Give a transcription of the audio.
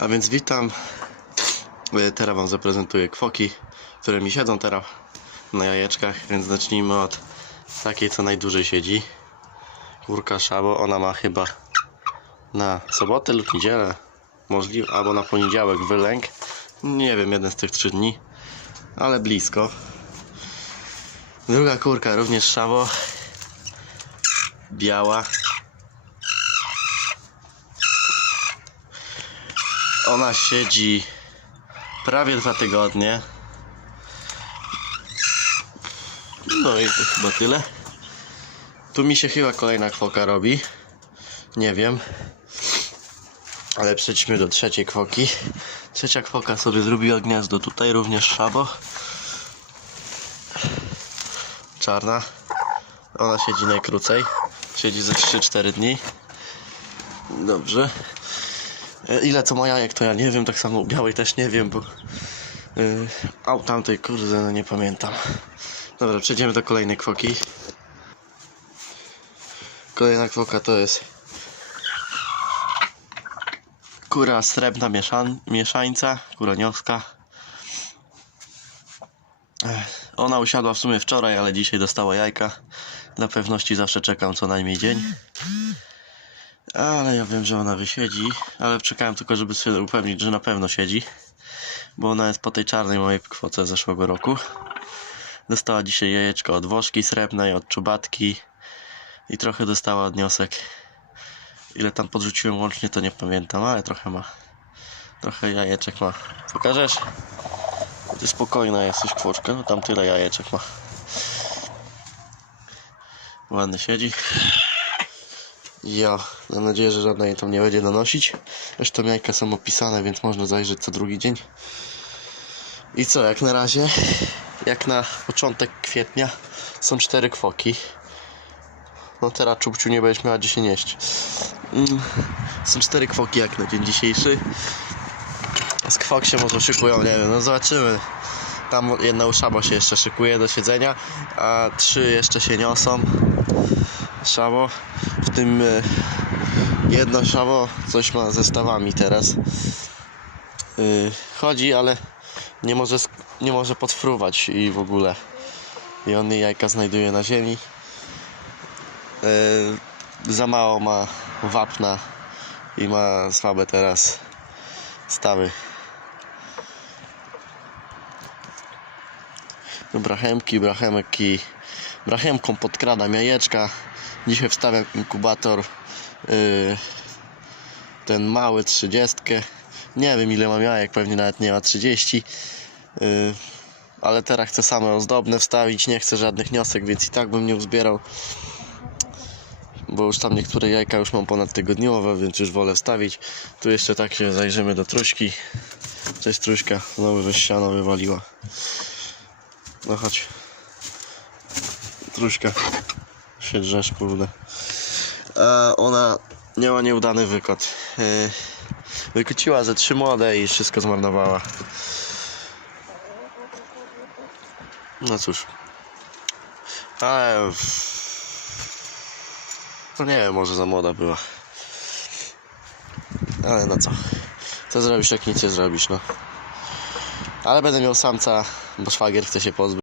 A więc witam. E, Teraz Wam zaprezentuję kwoki, które mi siedzą teraz na jajeczkach, więc zacznijmy od takiej, co najdłużej siedzi. Kurka szabo, ona ma chyba na sobotę lub niedzielę, możliwe, albo na poniedziałek wylęk. Nie wiem, jeden z tych trzy dni, ale blisko. Druga kurka również szabo, biała. Ona siedzi prawie dwa tygodnie. No i to chyba tyle. Tu mi się chyba kolejna kwoka robi. Nie wiem. Ale przejdźmy do trzeciej kwoki. Trzecia kwoka sobie zrobiła gniazdo tutaj, również szabo. Czarna. Ona siedzi najkrócej. Siedzi ze 3-4 dni. Dobrze. E, Ile co ma jajek to ja nie wiem, tak samo u białej też nie wiem, bo yy, a u tamtej kurde no nie pamiętam. Dobra, przejdziemy do kolejnej kwoki. Kolejna kwoka to jest kura srebrna mieszan, mieszańca, kuronioska. Ech, Ona usiadła w sumie wczoraj, ale dzisiaj dostała jajka. Dla pewności zawsze czekam co najmniej dzień. Ale ja wiem, że ona wysiedzi, ale czekałem tylko, żeby się upewnić, że na pewno siedzi. Bo ona jest po tej czarnej mojej kwoce z zeszłego roku. Dostała dzisiaj jajeczko od Woszki srebrnej, od Czubatki i trochę dostała odniosek. Ile tam podrzuciłem łącznie to nie pamiętam, ale trochę ma. Trochę jajeczek ma. Pokażesz? Ty spokojna jesteś kwoczka, no tam tyle jajeczek ma. Ładny siedzi. Ja mam nadzieję, że żadna jej tam nie będzie nanosić. Zresztą jajka są opisane, więc można zajrzeć co drugi dzień. I co, jak na razie, jak na początek kwietnia są cztery kwoki. No teraz czubciu nie będziesz miała gdzie się nieść. Mm, Są cztery kwoki jak na dzień dzisiejszy. Z kwok się może szykują, nie wiem, no zobaczymy. Tam jedna uszaba się jeszcze szykuje do siedzenia, a trzy jeszcze się niosą. Szabo. Tym e, jedno szabo coś ma ze stawami teraz. Y, chodzi, ale nie może, nie może podfruwać i w ogóle. I on jajka znajduje na ziemi. Y, za mało ma wapna i ma słabe teraz stawy. Brachemki, brachemki. Brachemką podkradam jajeczka. Dzisiaj wstawiam inkubator. Yy, ten mały 30. Nie wiem ile mam jajek, pewnie nawet nie ma 30. Yy, ale teraz chcę same ozdobne wstawić. Nie chcę żadnych niosek, więc i tak bym nie uzbierał. Bo już tam niektóre jajka już mam ponad tygodniowe, więc już wolę wstawić. Tu jeszcze tak się zajrzymy do truśki. Cześć truśka, znowu żeś siano wywaliła. No chodź. Truśka się drzesz, kurde. A ona miała nieudany wykot. Yy, Wykociła ze trzy młode i wszystko zmarnowała. No cóż. Ale... No nie wiem, może za młoda była. Ale no co. Co zrobisz, jak nic nie zrobisz, no. Ale będę miał samca, bo szwagier chce się pozbyć.